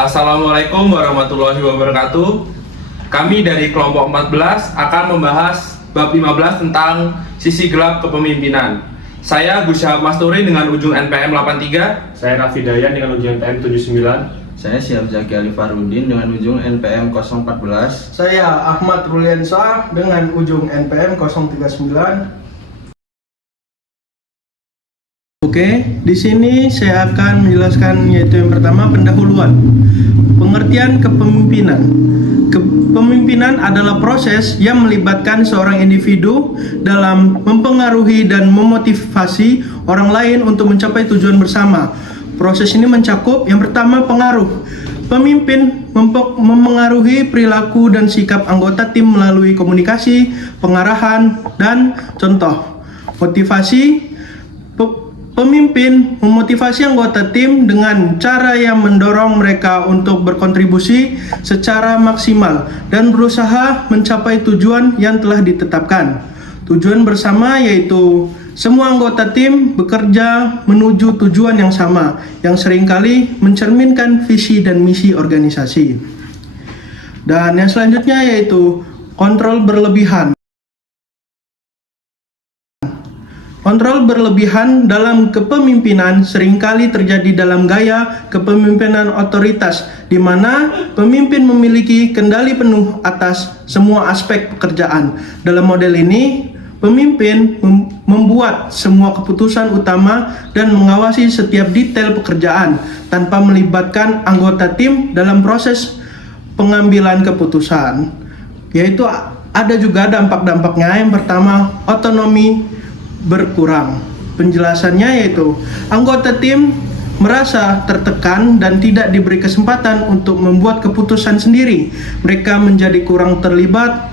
Assalamualaikum warahmatullahi wabarakatuh. Kami dari kelompok 14 akan membahas bab 15 tentang sisi gelap kepemimpinan. Saya Gus Syahab Masturi dengan ujung NPM 83. Saya Raffi Dayan dengan ujung NPM 79. Saya Syihab Zaki Ali Farudin dengan ujung NPM 014. Saya Ahmad Ruliansyah dengan ujung NPM 039. Oke, di sini saya akan menjelaskan yaitu yang pertama pendahuluan. Pengertian kepemimpinan. Kepemimpinan adalah proses yang melibatkan seorang individu dalam mempengaruhi dan memotivasi orang lain untuk mencapai tujuan bersama. Proses ini mencakup yang pertama pengaruh. Pemimpin memengaruhi perilaku dan sikap anggota tim melalui komunikasi, pengarahan, dan contoh. Motivasi. Pemimpin memotivasi anggota tim dengan cara yang mendorong mereka untuk berkontribusi secara maksimal dan berusaha mencapai tujuan yang telah ditetapkan. Tujuan bersama yaitu semua anggota tim bekerja menuju tujuan yang sama, yang seringkali mencerminkan visi dan misi organisasi. Dan yang selanjutnya yaitu kontrol berlebihan. Kontrol berlebihan dalam kepemimpinan seringkali terjadi dalam gaya kepemimpinan otoritas, di mana pemimpin memiliki kendali penuh atas semua aspek pekerjaan. Dalam model ini, pemimpin membuat semua keputusan utama dan mengawasi setiap detail pekerjaan tanpa melibatkan anggota tim dalam proses pengambilan keputusan. Yaitu ada juga dampak-dampaknya. Yang pertama, otonomi berkurang. Penjelasannya yaitu anggota tim merasa tertekan dan tidak diberi kesempatan untuk membuat keputusan sendiri. Mereka menjadi kurang terlibat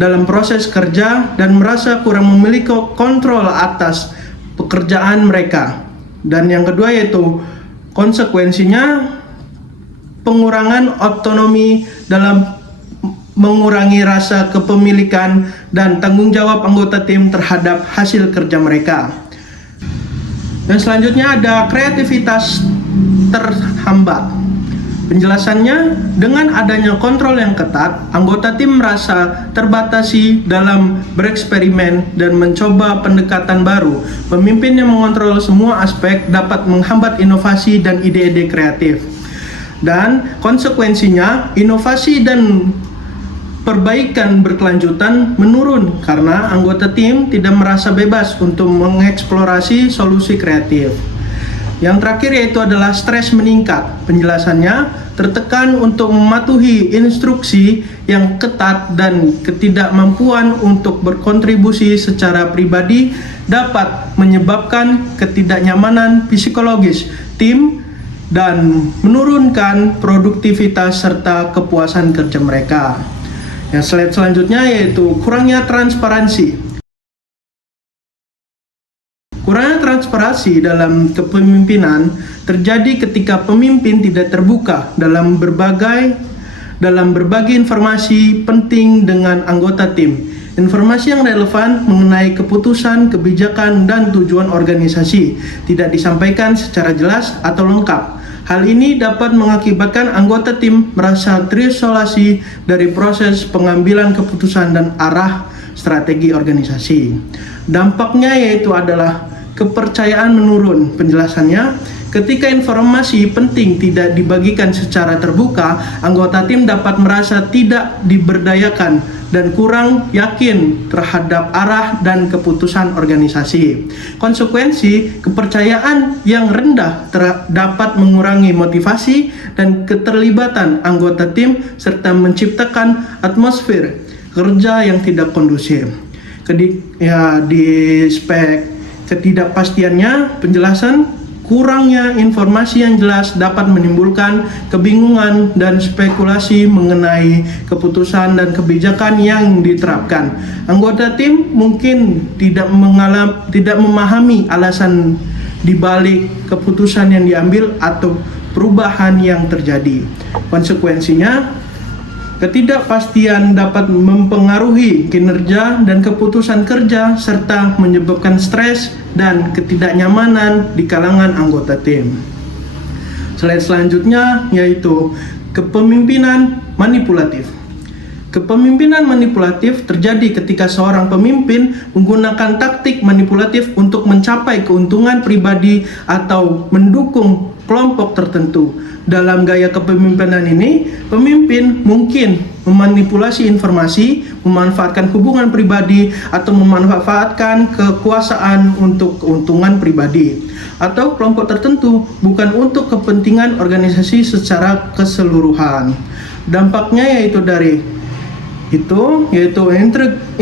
dalam proses kerja dan merasa kurang memiliki kontrol atas pekerjaan mereka. Dan yang kedua yaitu konsekuensinya pengurangan otonomi dalam mengurangi rasa kepemilikan dan tanggung jawab anggota tim terhadap hasil kerja mereka. Dan selanjutnya ada kreativitas terhambat. Penjelasannya, dengan adanya kontrol yang ketat, anggota tim merasa terbatasi dalam bereksperimen dan mencoba pendekatan baru. Pemimpin yang mengontrol semua aspek dapat menghambat inovasi dan ide-ide kreatif. Dan konsekuensinya, inovasi dan perbaikan berkelanjutan menurun karena anggota tim tidak merasa bebas untuk mengeksplorasi solusi kreatif. Yang terakhir yaitu adalah stres meningkat. Penjelasannya, tertekan untuk mematuhi instruksi yang ketat dan ketidakmampuan untuk berkontribusi secara pribadi dapat menyebabkan ketidaknyamanan psikologis tim dan menurunkan produktivitas serta kepuasan kerja mereka. Yang slide selanjutnya yaitu kurangnya transparansi. Kurangnya transparansi dalam kepemimpinan terjadi ketika pemimpin tidak terbuka dalam berbagi informasi penting dengan anggota tim. Informasi yang relevan mengenai keputusan, kebijakan, dan tujuan organisasi tidak disampaikan secara jelas atau lengkap. Hal ini dapat mengakibatkan anggota tim merasa terisolasi dari proses pengambilan keputusan dan arah strategi organisasi. Dampaknya yaitu adalah kepercayaan menurun. Penjelasannya, ketika informasi penting tidak dibagikan secara terbuka, anggota tim dapat merasa tidak diberdayakan dan kurang yakin terhadap arah dan keputusan organisasi. Konsekuensi, kepercayaan yang rendah dapat mengurangi motivasi dan keterlibatan anggota tim serta menciptakan atmosfer kerja yang tidak kondusif. Di spek ketidakpastiannya, penjelasan kurangnya informasi yang jelas dapat menimbulkan kebingungan dan spekulasi mengenai keputusan dan kebijakan yang diterapkan. Anggota tim mungkin tidak memahami alasan dibalik keputusan yang diambil atau perubahan yang terjadi. Konsekuensinya, ketidakpastian dapat mempengaruhi kinerja dan keputusan kerja serta menyebabkan stres dan ketidaknyamanan di kalangan anggota tim. Slide selanjutnya yaitu kepemimpinan manipulatif. Kepemimpinan manipulatif terjadi ketika seorang pemimpin menggunakan taktik manipulatif untuk mencapai keuntungan pribadi atau mendukung kelompok tertentu. Dalam gaya kepemimpinan ini, pemimpin mungkin memanipulasi informasi, memanfaatkan hubungan pribadi, atau memanfaatkan kekuasaan untuk keuntungan pribadi atau kelompok tertentu, bukan untuk kepentingan organisasi secara keseluruhan. Dampaknya yaitu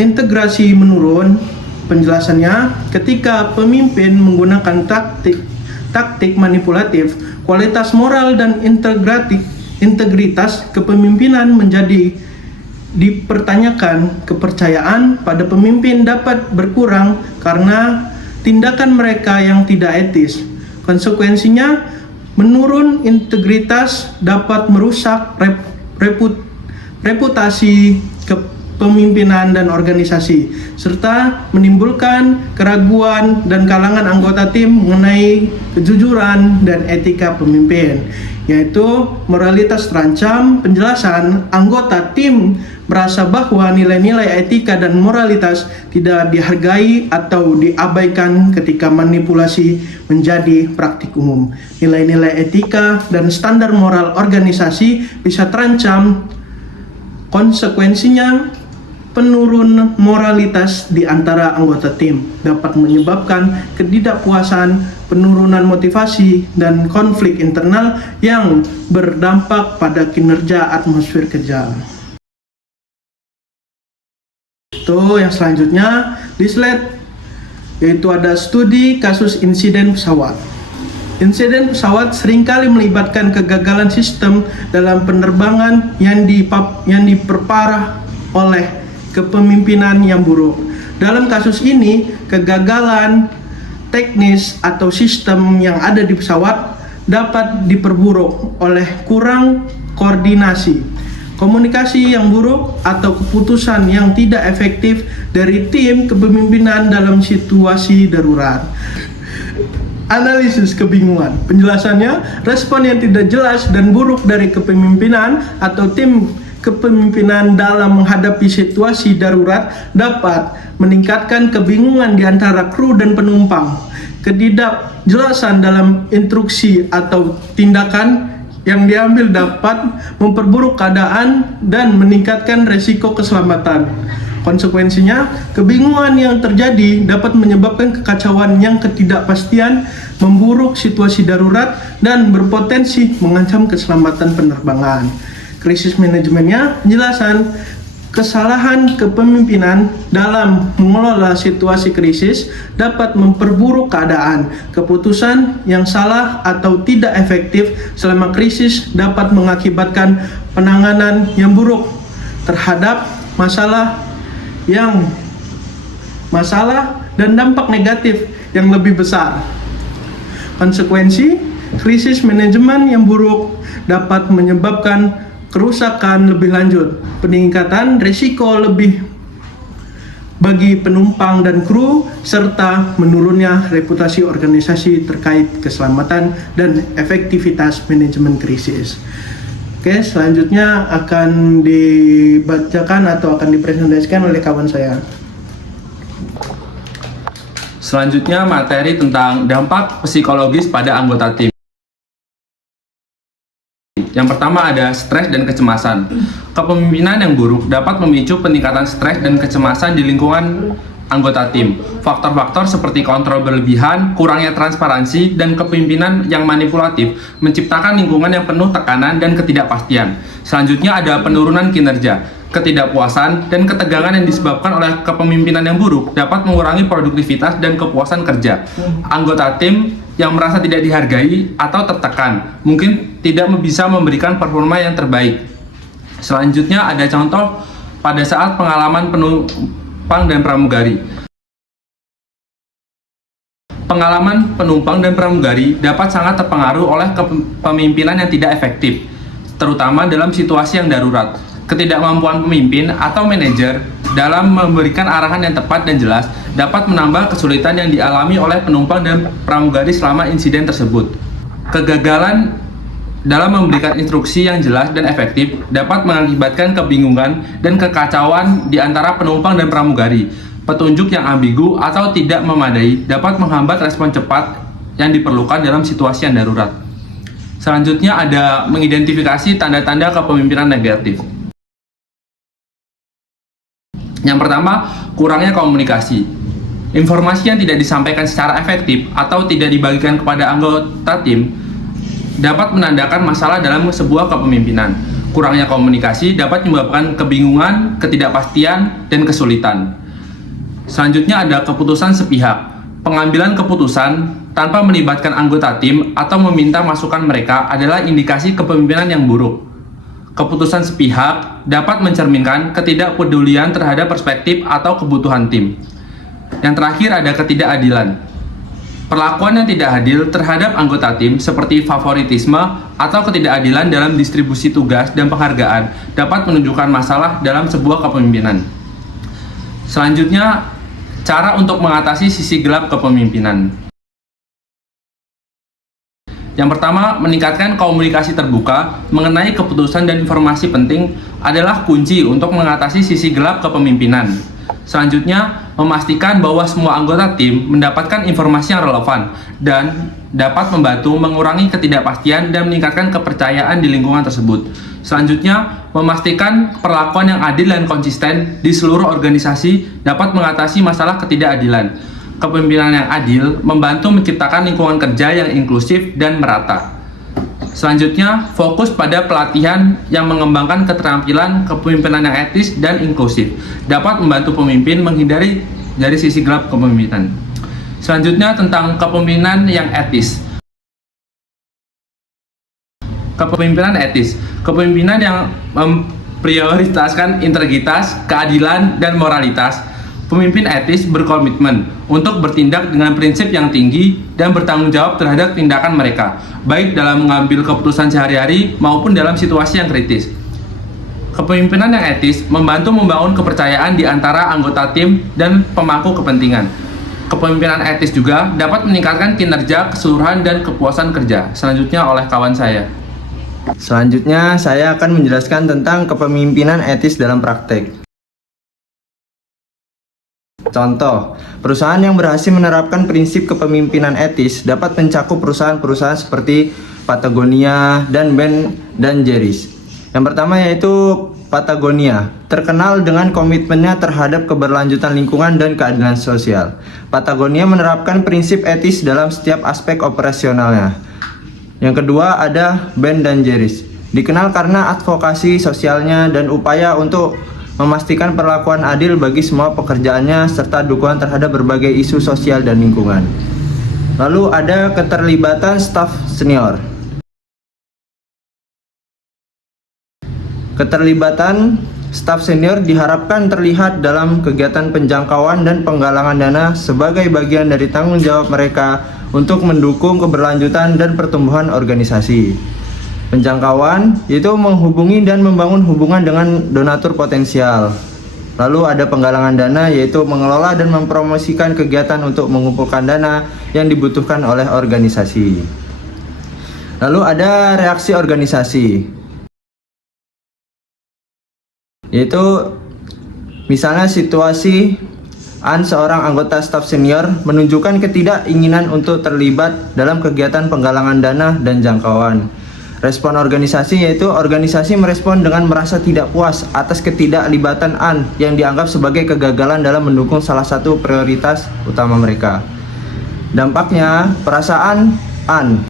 integrasi menurun. Penjelasannya, ketika pemimpin menggunakan taktik manipulatif, kualitas moral dan integritas kepemimpinan menjadi dipertanyakan. Kepercayaan pada pemimpin dapat berkurang karena tindakan mereka yang tidak etis. Konsekuensinya, menurun integritas dapat merusak reputasi kepemimpinan dan organisasi, serta menimbulkan keraguan dan kalangan anggota tim mengenai kejujuran dan etika pemimpin, yaitu moralitas terancam. Penjelasan, anggota tim merasa bahwa nilai-nilai etika dan moralitas tidak dihargai atau diabaikan ketika manipulasi menjadi praktik umum. Nilai-nilai etika dan standar moral organisasi bisa terancam. Konsekuensinya, penurun moralitas di antara anggota tim dapat menyebabkan ketidakpuasan, penurunan motivasi, dan konflik internal yang berdampak pada kinerja atmosfer kerja. Itu yang selanjutnya di slide, yaitu ada studi kasus insiden pesawat. Insiden pesawat seringkali melibatkan kegagalan sistem dalam penerbangan yang diperparah oleh kepemimpinan yang buruk. Dalam kasus ini, kegagalan teknis atau sistem yang ada di pesawat dapat diperburuk oleh kurang koordinasi, komunikasi yang buruk, atau keputusan yang tidak efektif dari tim kepemimpinan dalam situasi darurat. Analisis kebingungan. Penjelasannya, respon yang tidak jelas dan buruk dari kepemimpinan atau tim kepemimpinan dalam menghadapi situasi darurat dapat meningkatkan kebingungan di antara kru dan penumpang. Ketidakjelasan dalam instruksi atau tindakan yang diambil dapat memperburuk keadaan dan meningkatkan resiko keselamatan. Konsekuensinya, kebingungan yang terjadi dapat menyebabkan kekacauan yang ketidakpastian, memburuk situasi darurat, dan berpotensi mengancam keselamatan penerbangan. Krisis manajemennya, penjelasan, kesalahan kepemimpinan dalam mengelola situasi krisis dapat memperburuk keadaan. Keputusan yang salah atau tidak efektif selama krisis dapat mengakibatkan penanganan yang buruk terhadap masalah dan dampak negatif yang lebih besar. Konsekuensi, krisis manajemen yang buruk dapat menyebabkan kerusakan lebih lanjut, peningkatan risiko lebih bagi penumpang dan kru, serta menurunnya reputasi organisasi terkait keselamatan dan efektivitas manajemen krisis. Oke, selanjutnya akan dibacakan atau akan dipresentasikan oleh kawan saya. Selanjutnya materi tentang dampak psikologis pada anggota tim. Yang pertama ada stres dan kecemasan. Kepemimpinan yang buruk dapat memicu peningkatan stres dan kecemasan di lingkungan anggota tim. Faktor-faktor seperti kontrol berlebihan, kurangnya transparansi, dan kepemimpinan yang manipulatif menciptakan lingkungan yang penuh tekanan dan ketidakpastian. Selanjutnya ada penurunan kinerja. Ketidakpuasan dan ketegangan yang disebabkan oleh kepemimpinan yang buruk dapat mengurangi produktivitas dan kepuasan kerja. Anggota tim yang merasa tidak dihargai atau tertekan mungkin tidak bisa memberikan performa yang terbaik. Selanjutnya ada contoh pada saat pengalaman penumpang dan pramugari. Pengalaman penumpang dan pramugari dapat sangat terpengaruh oleh kepemimpinan yang tidak efektif, terutama dalam situasi yang darurat. Ketidakmampuan pemimpin atau manajer dalam memberikan arahan yang tepat dan jelas dapat menambah kesulitan yang dialami oleh penumpang dan pramugari selama insiden tersebut. Kegagalan dalam memberikan instruksi yang jelas dan efektif dapat mengakibatkan kebingungan dan kekacauan di antara penumpang dan pramugari. Petunjuk yang ambigu atau tidak memadai dapat menghambat respon cepat yang diperlukan dalam situasi yang darurat. Selanjutnya ada mengidentifikasi tanda-tanda kepemimpinan negatif. Yang pertama, kurangnya komunikasi. Informasi yang tidak disampaikan secara efektif atau tidak dibagikan kepada anggota tim dapat menandakan masalah dalam sebuah kepemimpinan. Kurangnya komunikasi dapat menyebabkan kebingungan, ketidakpastian, dan kesulitan. Selanjutnya ada keputusan sepihak. Pengambilan keputusan tanpa melibatkan anggota tim atau meminta masukan mereka adalah indikasi kepemimpinan yang buruk. Keputusan sepihak dapat mencerminkan ketidakpedulian terhadap perspektif atau kebutuhan tim. Yang terakhir ada ketidakadilan. Perlakuan yang tidak adil terhadap anggota tim seperti favoritisme atau ketidakadilan dalam distribusi tugas dan penghargaan dapat menunjukkan masalah dalam sebuah kepemimpinan. Selanjutnya, cara untuk mengatasi sisi gelap kepemimpinan. Yang pertama, meningkatkan komunikasi terbuka mengenai keputusan dan informasi penting adalah kunci untuk mengatasi sisi gelap kepemimpinan. Selanjutnya, memastikan bahwa semua anggota tim mendapatkan informasi yang relevan dan dapat membantu mengurangi ketidakpastian dan meningkatkan kepercayaan di lingkungan tersebut. Selanjutnya, memastikan perlakuan yang adil dan konsisten di seluruh organisasi dapat mengatasi masalah ketidakadilan. Kepemimpinan yang adil membantu menciptakan lingkungan kerja yang inklusif dan merata. Selanjutnya, fokus pada pelatihan yang mengembangkan keterampilan kepemimpinan yang etis dan inklusif dapat membantu pemimpin menghindari dari sisi gelap kepemimpinan. Selanjutnya, tentang kepemimpinan yang etis. Kepemimpinan etis, kepemimpinan yang memprioritaskan integritas, keadilan, dan moralitas. Pemimpin etis berkomitmen untuk bertindak dengan prinsip yang tinggi dan bertanggung jawab terhadap tindakan mereka, baik dalam mengambil keputusan sehari-hari maupun dalam situasi yang kritis. Kepemimpinan yang etis membantu membangun kepercayaan di antara anggota tim dan pemangku kepentingan. Kepemimpinan etis juga dapat meningkatkan kinerja, keseluruhan, dan kepuasan kerja. Selanjutnya oleh kawan saya. Selanjutnya, saya akan menjelaskan tentang kepemimpinan etis dalam praktek. Contoh, perusahaan yang berhasil menerapkan prinsip kepemimpinan etis dapat mencakup perusahaan-perusahaan seperti Patagonia dan Ben & Jerry's. Yang pertama yaitu Patagonia, terkenal dengan komitmennya terhadap keberlanjutan lingkungan dan keadilan sosial. Patagonia menerapkan prinsip etis dalam setiap aspek operasionalnya. Yang kedua ada Ben & Jerry's, dikenal karena advokasi sosialnya dan upaya untuk memastikan perlakuan adil bagi semua pekerjaannya serta dukungan terhadap berbagai isu sosial dan lingkungan. Lalu ada keterlibatan staf senior. Keterlibatan staf senior diharapkan terlihat dalam kegiatan penjangkauan dan penggalangan dana sebagai bagian dari tanggung jawab mereka untuk mendukung keberlanjutan dan pertumbuhan organisasi. Penjangkauan yaitu menghubungi dan membangun hubungan dengan donatur potensial. Lalu ada penggalangan dana yaitu mengelola dan mempromosikan kegiatan untuk mengumpulkan dana yang dibutuhkan oleh organisasi. Lalu ada reaksi organisasi, yaitu misalnya situasi seorang anggota staf senior menunjukkan ketidakinginan untuk terlibat dalam kegiatan penggalangan dana dan jangkauan. Respon organisasi yaitu organisasi merespon dengan merasa tidak puas atas ketidaklibatan An yang dianggap sebagai kegagalan dalam mendukung salah satu prioritas utama mereka. Dampaknya, perasaan An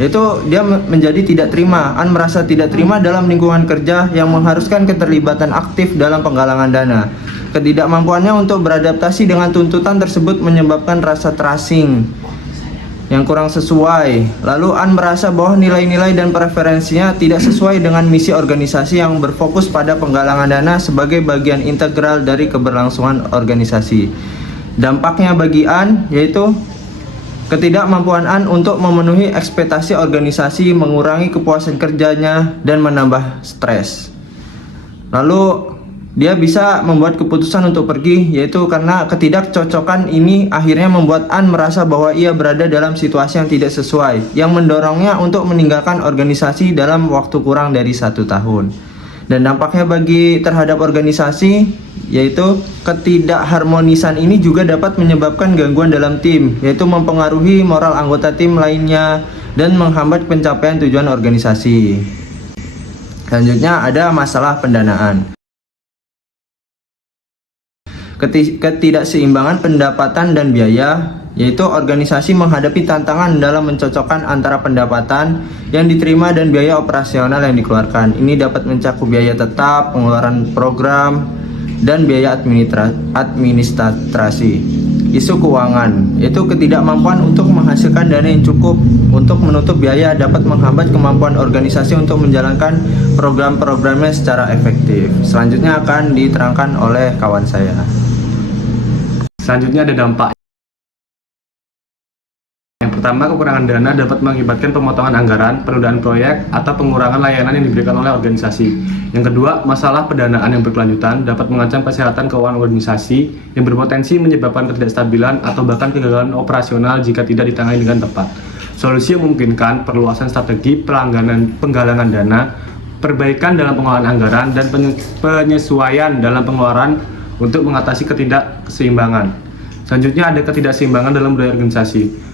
yaitu dia menjadi tidak terima. An merasa tidak terima dalam lingkungan kerja yang mengharuskan keterlibatan aktif dalam penggalangan dana. Ketidakmampuannya untuk beradaptasi dengan tuntutan tersebut menyebabkan rasa terasing yang kurang sesuai. Lalu An merasa bahwa nilai-nilai dan preferensinya tidak sesuai dengan misi organisasi yang berfokus pada penggalangan dana sebagai bagian integral dari keberlangsungan organisasi. Dampaknya bagi An yaitu ketidakmampuan An untuk memenuhi ekspektasi organisasi, mengurangi kepuasan kerjanya, dan menambah stres. Lalu dia bisa membuat keputusan untuk pergi, yaitu karena ketidakcocokan ini akhirnya membuat An merasa bahwa ia berada dalam situasi yang tidak sesuai, yang mendorongnya untuk meninggalkan organisasi dalam waktu kurang dari 1 tahun. Dan dampaknya bagi terhadap organisasi, yaitu ketidakharmonisan ini juga dapat menyebabkan gangguan dalam tim, yaitu mempengaruhi moral anggota tim lainnya dan menghambat pencapaian tujuan organisasi. Selanjutnya ada masalah pendanaan. Ketidakseimbangan pendapatan dan biaya, yaitu organisasi menghadapi tantangan dalam mencocokkan antara pendapatan yang diterima dan biaya operasional yang dikeluarkan. Ini dapat mencakup biaya tetap, pengeluaran program, dan biaya administrasi. Isu keuangan, yaitu ketidakmampuan untuk menghasilkan dana yang cukup untuk menutup biaya dapat menghambat kemampuan organisasi untuk menjalankan program-programnya secara efektif. Selanjutnya akan diterangkan oleh kawan saya. Selanjutnya ada dampak. Yang pertama, kekurangan dana dapat mengakibatkan pemotongan anggaran, penundaan proyek, atau pengurangan layanan yang diberikan oleh organisasi. Yang kedua, masalah pendanaan yang berkelanjutan dapat mengancam kesehatan keuangan organisasi yang berpotensi menyebabkan ketidakstabilan atau bahkan kegagalan operasional jika tidak ditangani dengan tepat. Solusi yang memungkinkan perluasan strategi penggalangan dana, perbaikan dalam pengelolaan anggaran, dan penyesuaian dalam pengeluaran untuk mengatasi ketidakseimbangan. Selanjutnya ada ketidakseimbangan dalam budaya organisasi.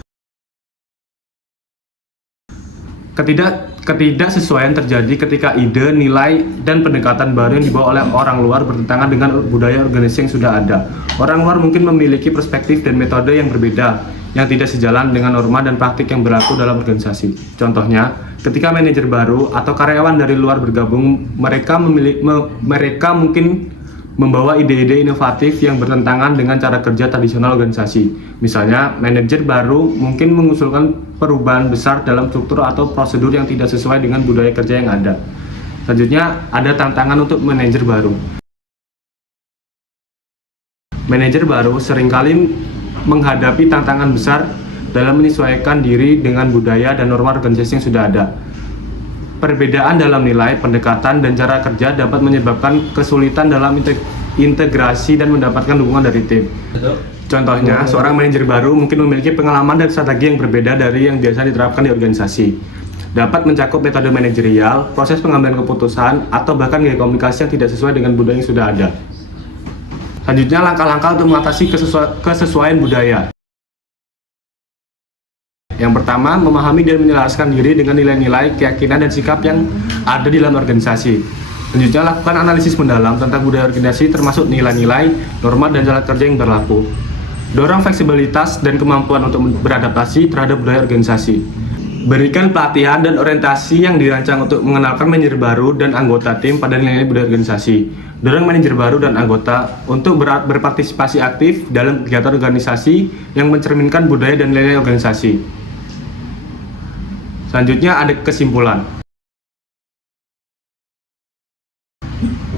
Ketidaksesuaian terjadi ketika ide, nilai, dan pendekatan baru yang dibawa oleh orang luar bertentangan dengan budaya organisasi yang sudah ada. Orang luar mungkin memiliki perspektif dan metode yang berbeda, yang tidak sejalan dengan norma dan praktik yang berlaku dalam organisasi. Contohnya, ketika manajer baru atau karyawan dari luar bergabung, mereka mungkin membawa ide-ide inovatif yang bertentangan dengan cara kerja tradisional organisasi. Misalnya, manajer baru mungkin mengusulkan perubahan besar dalam struktur atau prosedur yang tidak sesuai dengan budaya kerja yang ada. Selanjutnya, ada tantangan untuk manajer baru. Manajer baru seringkali menghadapi tantangan besar dalam menyesuaikan diri dengan budaya dan norma organisasi yang sudah ada. Perbedaan dalam nilai, pendekatan, dan cara kerja dapat menyebabkan kesulitan dalam integrasi dan mendapatkan dukungan dari tim. Contohnya, seorang manajer baru mungkin memiliki pengalaman dan strategi yang berbeda dari yang biasa diterapkan di organisasi. Dapat mencakup metode manajerial, proses pengambilan keputusan, atau bahkan gaya komunikasi yang tidak sesuai dengan budaya yang sudah ada. Selanjutnya, langkah-langkah untuk mengatasi kesesuaian budaya. Yang pertama, memahami dan menyelaraskan diri dengan nilai-nilai, keyakinan, dan sikap yang ada di dalam organisasi. Selanjutnya, lakukan analisis mendalam tentang budaya organisasi termasuk nilai-nilai, norma, dan cara kerja yang berlaku. Dorong fleksibilitas dan kemampuan untuk beradaptasi terhadap budaya organisasi. Berikan pelatihan dan orientasi yang dirancang untuk mengenalkan manajer baru dan anggota tim pada nilai-nilai budaya organisasi. Dorong manajer baru dan anggota untuk berpartisipasi aktif dalam kegiatan organisasi yang mencerminkan budaya dan nilai organisasi. Selanjutnya ada kesimpulan.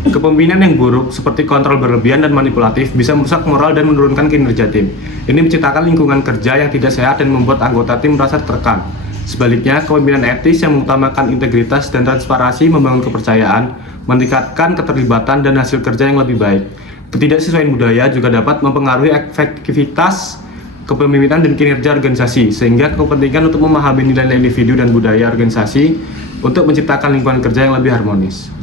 Kepemimpinan yang buruk seperti kontrol berlebihan dan manipulatif bisa merusak moral dan menurunkan kinerja tim. Ini menciptakan lingkungan kerja yang tidak sehat dan membuat anggota tim merasa tertekan. Sebaliknya, kepemimpinan etis yang mengutamakan integritas dan transparansi membangun kepercayaan, meningkatkan keterlibatan dan hasil kerja yang lebih baik. Ketidaksesuaian budaya juga dapat mempengaruhi efektivitas kepemimpinan dan kinerja organisasi, sehingga kepentingan untuk memahami nilai-nilai individu dan budaya organisasi untuk menciptakan lingkungan kerja yang lebih harmonis.